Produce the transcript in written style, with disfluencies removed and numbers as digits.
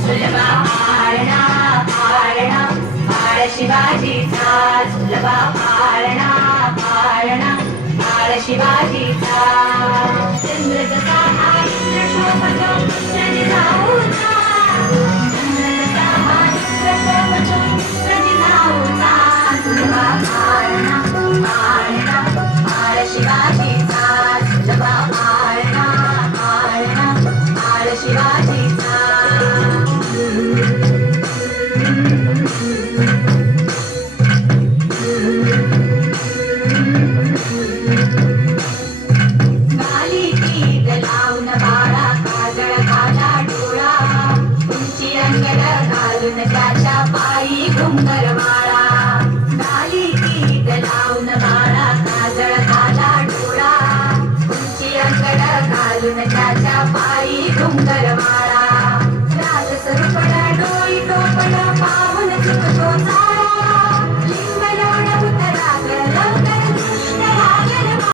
सुलभा पाळणा पाळणा बाळ शिवाजीचा सुलभा पाळणा पाळणा बाळ शिवाजीचा चंद्र कसा हा इंद्र शोभतो इंद्राने जाऊचा चंद्र कसा हा इंद्र शोभतो इंद्राने जाऊचा सुलभा पाळणा पाळणा बाळ शिवाजीचा सुलभा पाळणा पाळणा बाळ शिवाजीचा त्याच्या पायी घुंगरवाळा गाली कीट लावून बाळा काजळ घाला डोळा उंची अंगड घालून त्याच्या पायी घुंगरवाळा